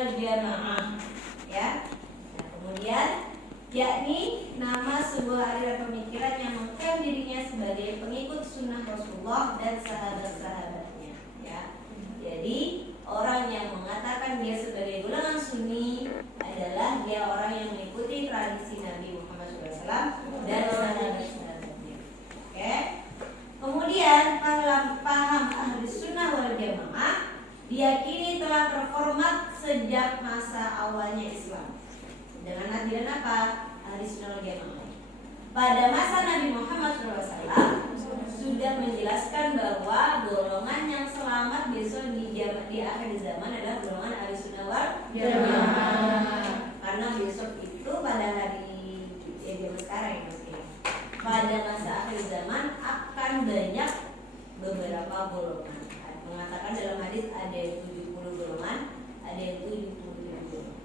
wal jamaah. Ya. Nah, kemudian yakni nama sebuah aliran pemikiran yang mengklaim dirinya sebagai pengikut sunnah Rasulullah dan sahabat-sahabatnya. Ya. Jadi orang yang mengatakan dia sebagai golongan Sunni adalah dia orang yang mengikuti tradisi Nabi Muhammad SAW dan sahabat-sahabatnya. Oke. Kemudian paham ahli sunnah wal jamaah diyakini telah terformat sejak masa awalnya Islam. Dengan ajaran apa? Ahli sunnah wal jamaah. Pada masa Nabi Muhammad SAW sudah menjelaskan bahwa golongan yang selamat besok di akhir zaman adalah golongan ahli sunnah wal jamaah. Karena besok itu pada hari zaman sekarang ya Mas. Pada masa akhir zaman akan banyak beberapa golongan. Mengatakan dalam hadis ada yang 70 golongan, ada yang 77 golongan.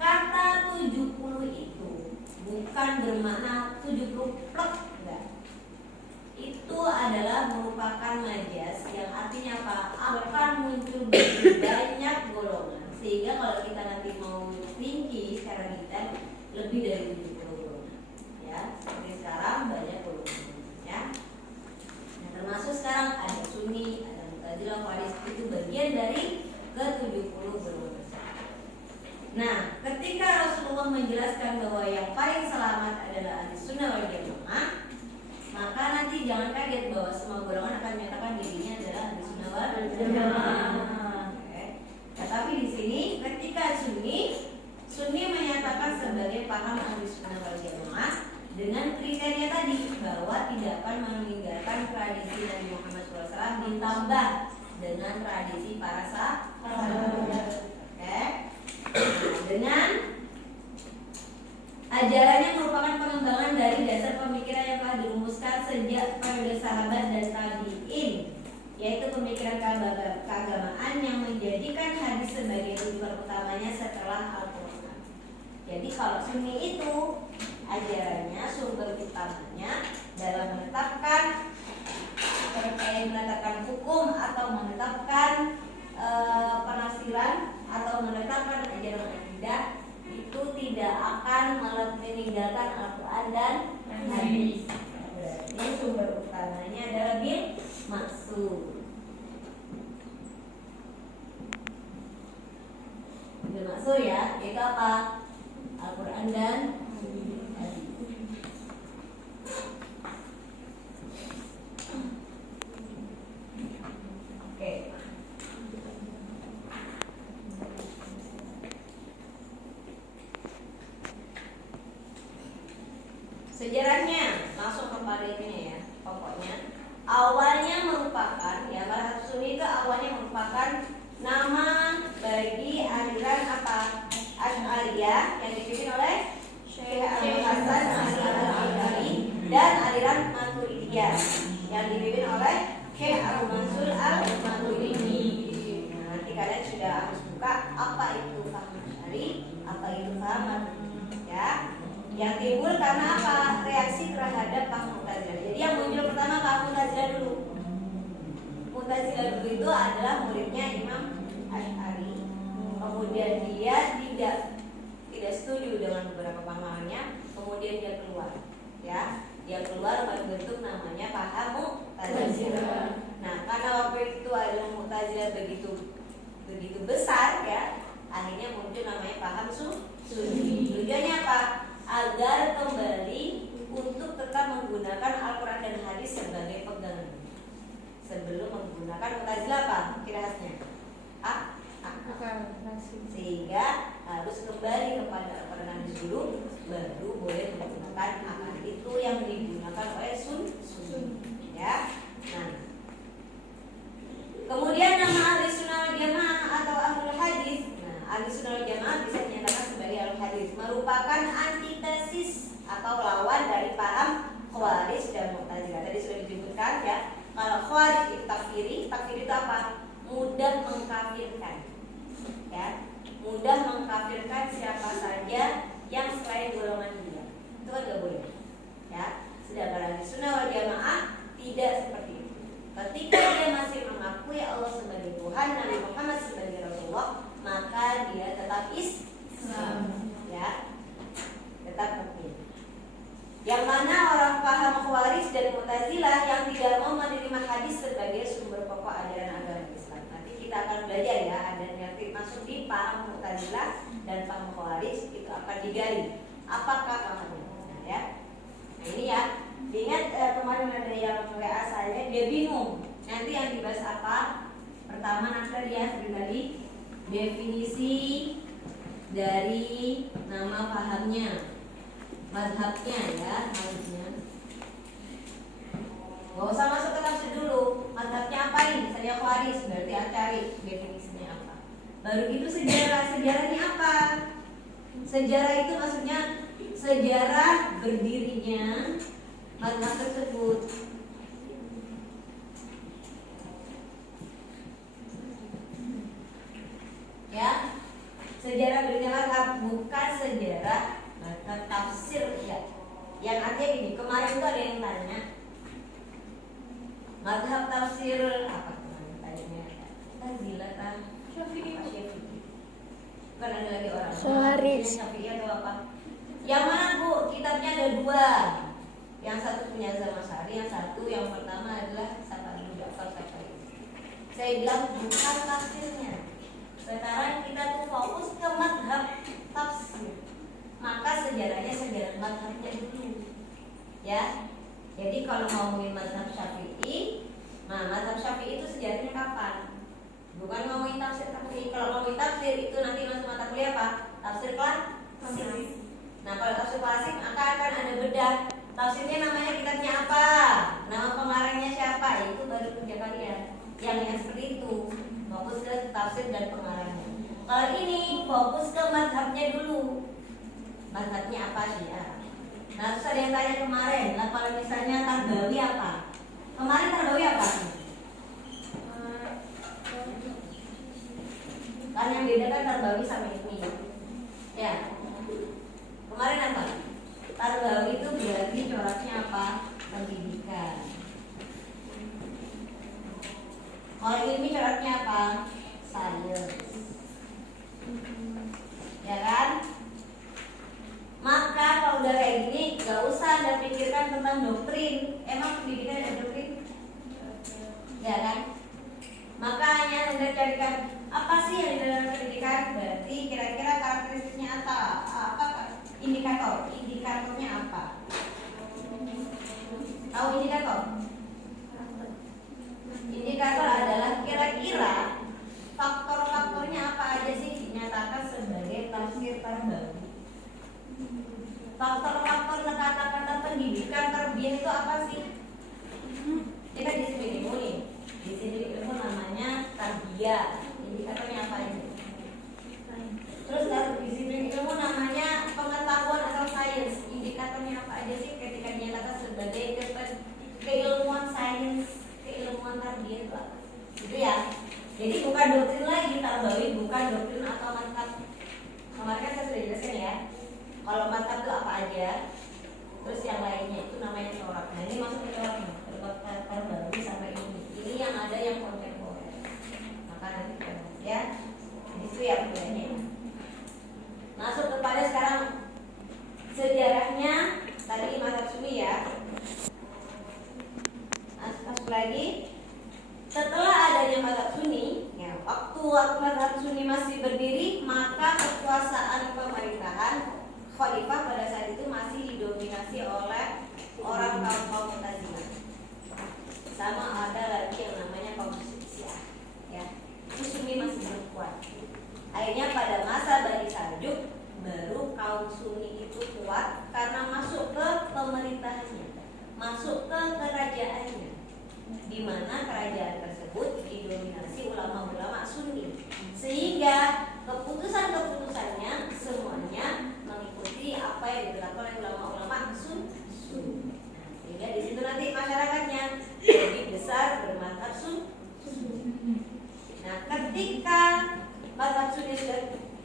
Kata 70 itu bukan bermakna 70 plek, enggak. Itu adalah merupakan majas yang artinya apa? Akan muncul banyak golongan. Sehingga kalau kita nanti mau rinci secara detail lebih dari 70 golongan. Ya, seperti sekarang banyak golongan. Ya. Nah, termasuk sekarang ada Sunni, ada Mu'tazilah, Khawarij, itu bagian dari ke-70 golongan. Nah, ketika Rasulullah menjelaskan bahwa yang paling selamat adalah ahli sunnah wal jamaah, maka nanti jangan kaget bahwa semua golongan akan menyatakan dirinya adalah ahli sunnah wal jamaah. Tetapi di sini ketika Sunni menyatakan sebagai paham ahli sunnah wal jamaah dengan kriteria tadi bahwa tidak akan meninggalkan tradisi Nabi Muhammad SAW ditambah dengan tradisi para sahabat. Dengan ajarannya merupakan pengembangan dari dasar pemikiran yang telah dirumuskan sejak periode sahabat dan tabi'in, yaitu pemikiran keagamaan yang menjadikan hadis sebagai tujuan utamanya setelah Al-Quran. Jadi kalau Sunni itu ajarannya, sumber utamanya dalam menetapkan hukum atau menetapkan penafsiran atau menetapkan ajaran akidah itu tidak akan meninggalkan Al-Quran dan hadis. Berarti sumber utamanya adalah bil maksud. Bil maksud ya, itu apa? Al-Quran dan hadis. Oke. Sejarahnya langsung kepada ini ya, pokoknya awalnya merupakan ya mazhab Sunni itu awalnya merupakan nama bagi aliran apa? Asy'ariyah yang dipimpin oleh Syekh Abdul Hasan Al-Ash'ari dan aliran Maturidiyah yang dipimpin oleh Syekh Abu Mansur Al-Maturidi. Nah, nanti kalian sudah harus buka apa itu paham Asy'ari, apa itu paham Maturidiyah ya. Yang timbul karena apa? Reaksi terhadap paham Mu'tazilah. Jadi yang muncul pertama paham Mu'tazilah dulu. Mu'tazilah dulu itu adalah muridnya Imam Asy'ari. Kemudian dia tidak setuju dengan beberapa pemahamannya. Kemudian dia keluar, ya. Dia keluar membentuk namanya paham Mu'tazilah. Nah, karena waktu itu adalah Mu'tazilah begitu besar, ya. Akhirnya muncul namanya paham Sunni. Tujuannya apa? Agar kembali untuk tetap menggunakan Al-Quran dan hadis sebagai pegangan sebelum menggunakan Mu'tazilah apa? Kira khasnya sehingga harus kembali kepada Al-Quran dan hadis dulu baru boleh menggunakan akal. Itu yang digunakan oleh Sunni ya. Nah, kemudian nama ahli sunnah wal jamaah atau ahlul hadis. Nah, ahli sunnah wal jamaah bisa dinyatakan sebagai ahlul hadis, merupakan antitesis atau lawan dari paham Khawarij dan Mu'tazilah. Tadi sudah disebutkan ya. Kalau Khawarij itu takfiri itu apa? Mudah mengkafirkan. Ya, mudah mengkafirkan siapa saja yang selain golongan dia. Itu kan gak boleh. Ya, sedangkan ahli sunnah wal jamaah tidak seperti itu. Ketika dia masih mengakui Allah sebagai Tuhan, Nabi Muhammad sebagai Rasulullah, maka dia tetap Islam, ya, tetap mukmin. Yang mana orang paham Khawarij dan Mu'tazilah yang tidak mau menerima hadis sebagai sumber pokok ajaran agama Islam. Nanti kita akan belajar ya, ada nanti masuk di paham Mu'tazilah dan paham Khawarij itu akan digali. Apakah pahamnya? Ya. Nah ini ya, ingat kemarin ada yang WA saya, dia bingung. Nanti yang dibahas apa? Pertama nanti dia tadi definisi dari nama pahamnya, mazhabnya ya, mazhabnya. Gak usah masuk ke tafsir dulu. Mazhabnya apa ini? Saya Khawarij, berarti cari definisinya apa. Baru gitu sejarahnya apa? Sejarah itu maksudnya sejarah berdirinya mazhab tersebut. Ya, sejarah berdirinya mazhab, bukan sejarah mazhab tafsir ya. Yang artinya gini, kemarin tuh ada yang tanya mazhab tafsir apa kemarin tanya? Tazilah kah? Syafi'i. Bukan ada lagi orang Syafi'i atau apa? Yang mana Bu? Kitabnya ada dua. Yang satu punya Zamakhsyari, yang satu yang pertama adalah Sapardi Ja'far Syafi'i. Saya bilang bukan tafsirnya. Sekarang kita tuh fokus ke mazhab tafsir. Maka sejarahnya sejarah mazhabnya dulu. Ya. Jadi kalau ngomongin mazhab Syafi'i, nah mazhab Syafi'i itu sejarahnya kapan? Bukan ngomongin tafsir Syafi'i. Kalau ngomongin tafsir itu nanti masuk mata kuliah apa? Tafsir klasik. Nah kalau tafsir klasik maka akan ada bedah. Tafsirnya namanya kitabnya apa? Nama pengarangnya siapa? Itu baru kerja kalian. Yang seperti itu. Fokus ke tafsir dan pengarangnya. Kalau ini fokus ke mazhabnya dulu. Mazhabnya apa sih ya? Nah terus ada yang tanya kemarin, nah kalau misalnya Tarbawi apa? Kemarin Tarbawi apa? Kan yang beda kan Tarbawi sama ini. Ya. Kemarin apa? Tarbawi itu berarti coraknya apa? Pendidikan. Kalau ini coraknya apa? Sains. Ya kan? Maka kalau udah kayak gini, gak usah Anda pikirkan tentang doktrin. Emang pendidikan ada doktrin? Ya kan? Makanya Anda carikan apa sih yang di dalam pendidikan? Berarti kira-kira karakteristiknya apa? Apa indikator? Indikatornya apa? Tahu indikator? Indikator adalah kira-kira faktor-faktornya apa aja sih dinyatakan sebagai tafsir Tarbawi. Faktor-faktor kata-kata pendidikan terbiak itu apa sih? Kita di sini ilmu nih. Di sini ilmu namanya tarbiyah. Indikatornya apa ini? Terus di sini ilmu namanya pengetahuan atau sains. Indikatornya apa aja sih ketika dinyatakan sebagai keilmuan sains, keilmuan tarbiyah itu apa? Gitu ya. Jadi bukan doktrin lagi Tarbawi, bukan doktrin atau mazhab. Kemarin kan saya sudah jelaskan ya. Kalau mazhab itu apa aja, terus yang lainnya itu namanya corak. Nah ini masuk ke coraknya, Tarbawi sampai ini. Ini yang ada yang kontemporer. Maka nanti kita bahas ya. Itu ya bedanya. Masuk kepada sekarang sejarahnya. Tadi mazhab Sunni ya. Masuk lagi. Setelah adanya mazhab Sunni, ya, waktu mazhab Sunni masih berdiri, maka kekuasaan pemerintahan khalifah pada saat itu masih didominasi oleh orang kaum Mu'tazilah. Sama ada lagi yang namanya kaum Syiah. Ya, itu Sunni masih berkuat. Akhirnya pada masa Bani Saljuk baru kaum Sunni itu kuat karena masuk ke pemerintahannya, masuk ke kerajaannya, di mana kerajaan tersebut didominasi ulama-ulama Sunni, sehingga keputusan-keputusannya semuanya mengikuti apa yang ditetapkan oleh ulama-ulama Sunni. Sehingga di situ nanti masyarakatnya lebih besar bermazhab Sunni. Nah, ketika mazhab Sunni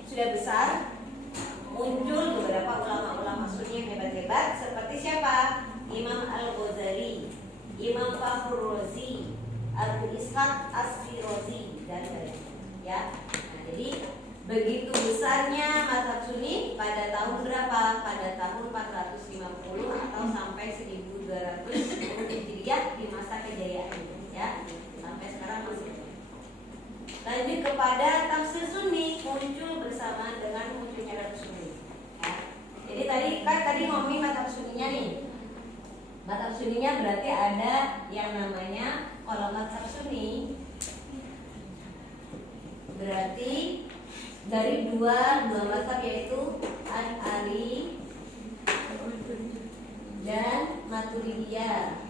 sudah besar, muncul beberapa ulama-ulama Sunni yang hebat-hebat seperti siapa? Imam Al-Ghazali, Imam Fakhrur Razi, Abu Ishaq As-Sirazi dan lain-lain. Ya. Nah, jadi Begitu besarnya mazhab Sunni pada tahun berapa? Pada tahun 450 atau sampai 1210 Hijriah di masa kejayaan ya. Sampai sekarang masih. Lanjut kepada tafsir Sunni muncul bersamaan dengan munculnya mazhab Sunni. Ya. Jadi tadi ngomongin mazhab Sunninya nih. Mazhab Sunninya berarti ada yang namanya kalau mazhab Sunni berarti dari dua mazhab yaitu Asy'ari dan Maturidiyah.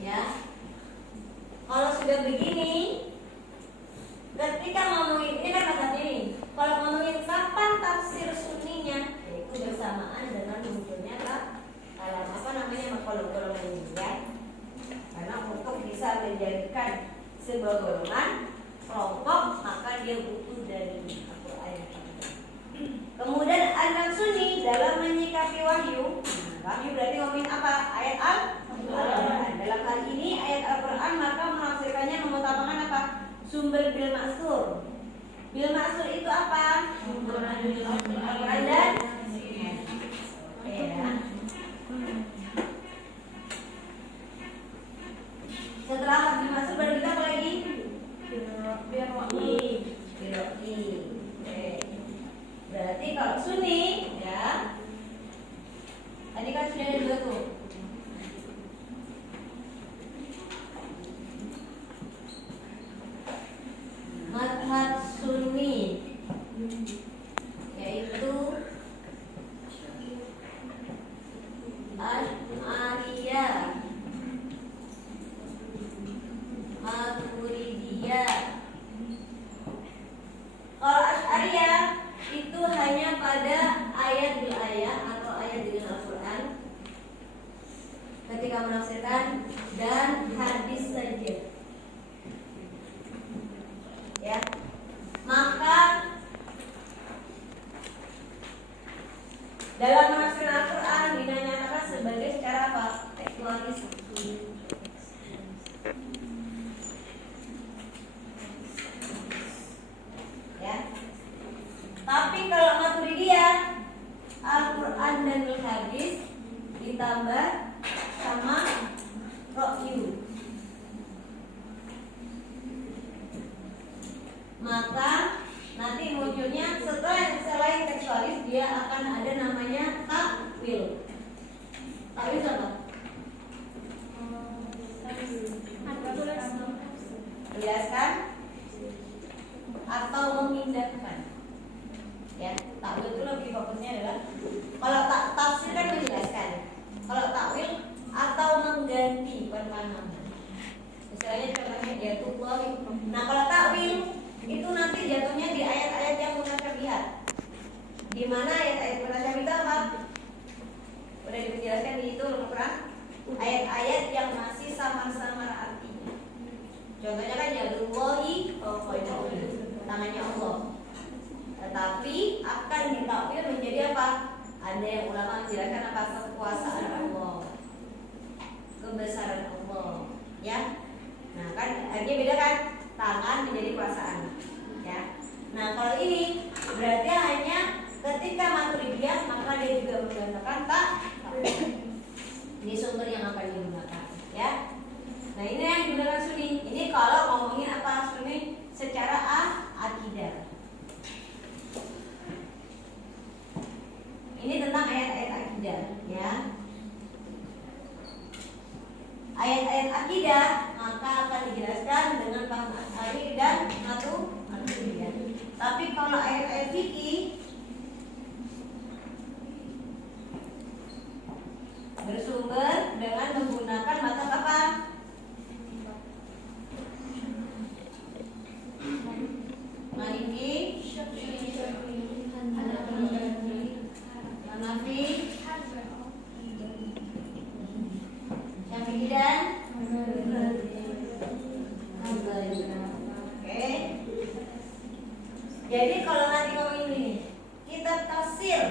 Ya. Kalau sudah begini, ketika ngomongin ini kan mazhabnya nih. Kalau ngomongin kapan tafsir Sunninya, yaitu bersamaan dengan munculnya kolom-kolom ini ya. Karena untuk bisa menjadikan sebuah golongan kelompok maka dia butuh dari Al-Quran. Kemudian azan Sunni dalam menyikapi wahyu. Wahyu berarti ngomongin apa? Ayat Al-Quran. Dalam hal ini ayat Al-Quran maka menafsirkannya mengutamakan apa? Sumber bil maksur. Bil maksur itu apa? Al-Quran dan ya. Setelah bil maksur baru kita apa lagi? Biroki. Berarti kalau Sunni ya. Tadi kan sudah ada dua tuh. Mazhab Sunni yaitu Asy'ariyah, Maturidiyah. Kalau Asy'ariyah itu hanya pada ayat bil ayat atau ayat dengan Al-Quran ketika menafsirkan dan hadis saja. Ya. Maka dalam menafsirkan Al-Quran dinyatakan sebagai secara apa? Tekstualis. Ya. Tapi kalau Maturidiyah Al-Quran dan hadis ditambah sama ra'yu. Maka nanti munculnya selain tekstualis dia akan ada namanya takwil. Takwil apa? Menjelaskan atau memindahkan. Ya, takwil itu lebih fokusnya adalah kalau tafsir kan menjelaskan. Kalau takwil atau mengganti pemahaman. Misalnya contohnya dia tuh. Nah, kalau takwil itu nanti jatuhnya di ayat-ayat yang mutasyabihat. Di mana ayat-ayat mutasyabihat itu apa? Udah dijelaskan di itu Al-Quran. Ayat-ayat yang masih samar-samar artinya. Contohnya kan yadullahi tangannya Allah. Tetapi akan ditakwil menjadi apa? Ada yang ulama menjelaskan apa? Kekuasaan Allah, kebesaran Allah. Ya. Nah kan artinya beda kan? Tangan menjadi kuasaan. Ya. Nah kalau ini berarti hanya ketika Maturidiyah maka dia juga menggunakan tak. Ini sumber yang akan digunakan. Ya. Nah ini yang digunakan Sunni. Ini kalau ngomongin apa Sunni secara akidah. Ini tentang ayat-ayat akidah, ya. Ayat-ayat akidah maka akan dijelaskan dengan paham Asy'ari dan Maturidiyah. Tapi kalau ayat-ayat fikih bersumber dengan menggunakan mazhab apa? Maliki, Hanafi, Syafi'i dan Oke. Jadi kalau nanti ngomongin ini kitab tafsir,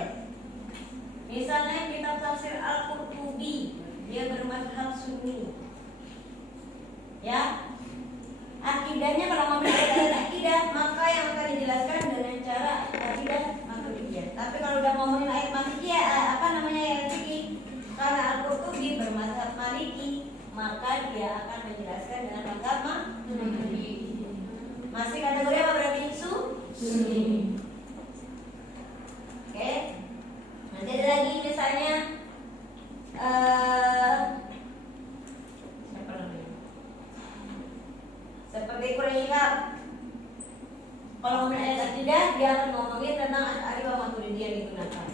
misalnya kitab tafsir Al-Qurtubi, dia bermazhab Sunni. Ya. akidahnya, kalau ngomongin ayat akidah, maka yang akan dijelaskan dengan cara akidah Maturidiyah. Tapi kalau udah ngomongin ayat Malikiyah, ayat fikih, karena Al-Qurtubi bermadzhab Maliki, maka dia akan menjelaskan dengan mazhab Maliki. Masih kategori apa berarti? Sunni. Oke. Nanti ada lagi misalnya seperti Quraisy Shihab. Kalau ngomongin ayat akidah, dia akan ngomongin tentang Asy'ari wa Maturidiyah yang digunakan.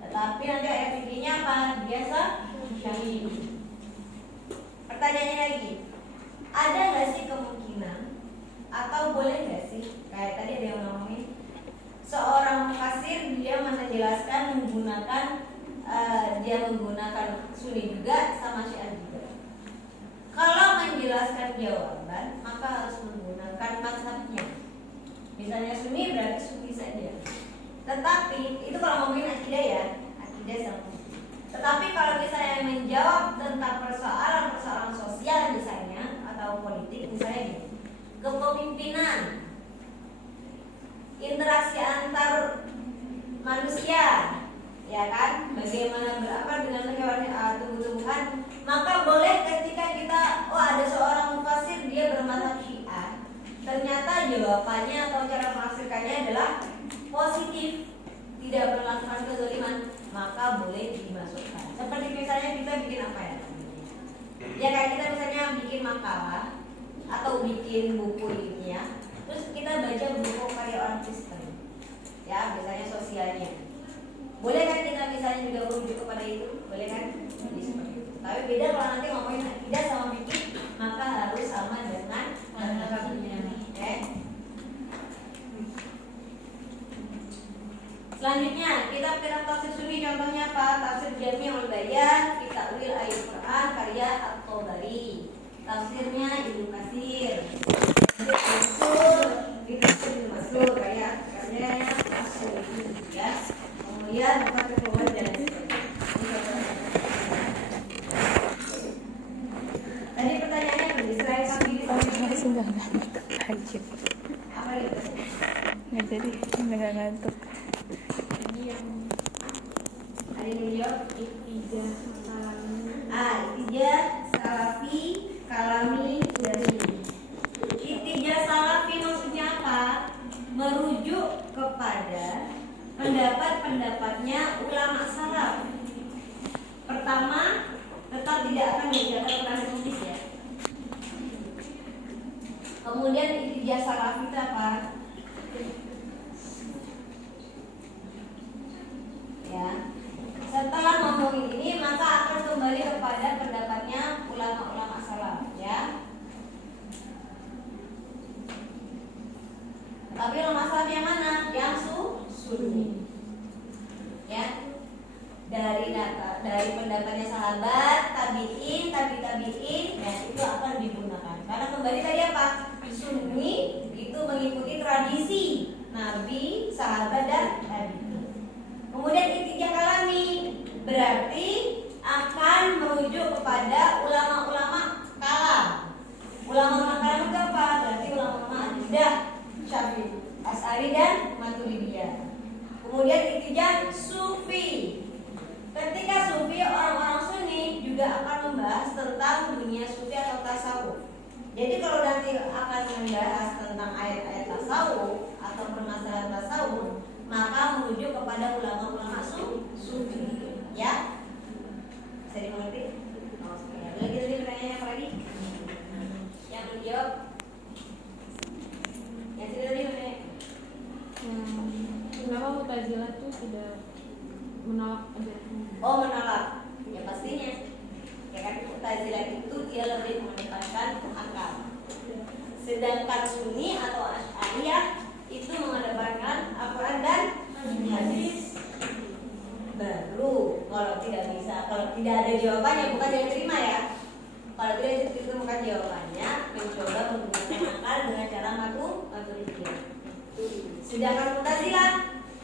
Tetapi nanti ayat fikihnya apa? Biasa Syafi'i. Pertanyaannya lagi, ada nggak sih kemungkinan atau boleh nggak sih kayak tadi ada yang ngomongin seorang mufassir dia menjelaskan menggunakan dia menggunakan Sunni juga sama Syiah juga. Kalau menjelaskan jawaban maka harus menggunakan mazhabnya. Misalnya Sunni berarti Sunni saja. Tetapi itu kalau ngomongin akidah ya, akidah sama. Tetapi kalau misalnya menjawab tentang persoalan-persoalan sosial misalnya atau politik misalnya gini, kepemimpinan, interaksi antar manusia, ya kan, bagaimana berakar dengan hewan tumbuh-tumbuhan, maka boleh ketika kita ada seorang mufassir dia bermadzhab Syiah, ternyata jawabannya atau cara menafsirkannya adalah positif, tidak melakukan kezaliman, maka boleh dimasukkan. Seperti misalnya kita bikin apa ya? Ya kayak kita misalnya bikin makalah atau bikin buku ilmiah, terus kita baca buku karya orang Kristen, ya misalnya sosialnya. Boleh kan kita misalnya juga merujuk kepada itu, boleh kan? Jadi seperti itu. Tapi beda kalau nanti ngomongin akidah sama fikih, maka harus sama dengan mazhabnya. Oke. Selanjutnya kita tafsir Sunni, contohnya apa? Tafsir Jami'ul Bayan fi Ta'wil Ayat Quran karya At-Tabari. Tafsirnya Ibnu Katsir. Tafsir Ibnu Mas'ud karya As-Suyuti ya. Kemudian tafsir keluar dan tadi pertanyaannya Israel kami di enggak ngantuk aja. apa itu? Nggak jadi, nggak ngantuk. Ada yang jawab? Ittijah salafi kalami dari. Ittijah salafi maksudnya apa? Merujuk kepada pendapat-pendapatnya ulama salaf. Pertama, tetap tidak akan menjaga Quran hadis ya. Kemudian ittijah salafi itu apa? Ya. Setelah ngomongin ini maka akan kembali kepada pendapatnya ulama-ulama salaf ya. Tapi ulama salaf yang mana? Yang Sunni. Ya. Dari pendapatnya sahabat, tabi'in, tabi'in, ya itu akan digunakan. Karena kembali tadi apa? Sunni itu mengikuti tradisi Nabi, sahabat dan tabi'in. Kemudian ittijah kalami berarti akan merujuk kepada ulama-ulama kalam. Ulama-ulama kalam itu apa? Berarti ulama-ulama akidah Syafi'i, Asy'ari dan Maturidiyah. Kemudian ittijah sufi. Ketika sufi, orang-orang Sunni juga akan membahas tentang dunia sufi atau tasawuf. Jadi kalau nanti akan membahas tentang ayat-ayat tasawuf atau permasalahan tasawuf, maka merujuk kepada ulama-ulama sufi, ya. Bisa dimengerti? Lagi pertanyaannya apa lagi? Yang belum jawab? Yang sudah tadi bertanya? Kenapa Mu'tazilah itu tidak menolak ajaran? Oh, menolak. Ya pastinya. Ya kan Mu'tazilah itu dia lebih mengedepankan akal. Sedangkan Sunni atau Asy'ariyah itu mengedepankan Al-Quran dan hadis. Baru kalau tidak bisa, kalau tidak ada jawabannya bukan yang terima ya. Kalau tidak ditemukan jawabannya, mencoba menggunakan akal dengan cara Maturidiyah. Sedangkan Mu'tazilah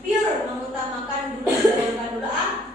pure mengutamakan dulu A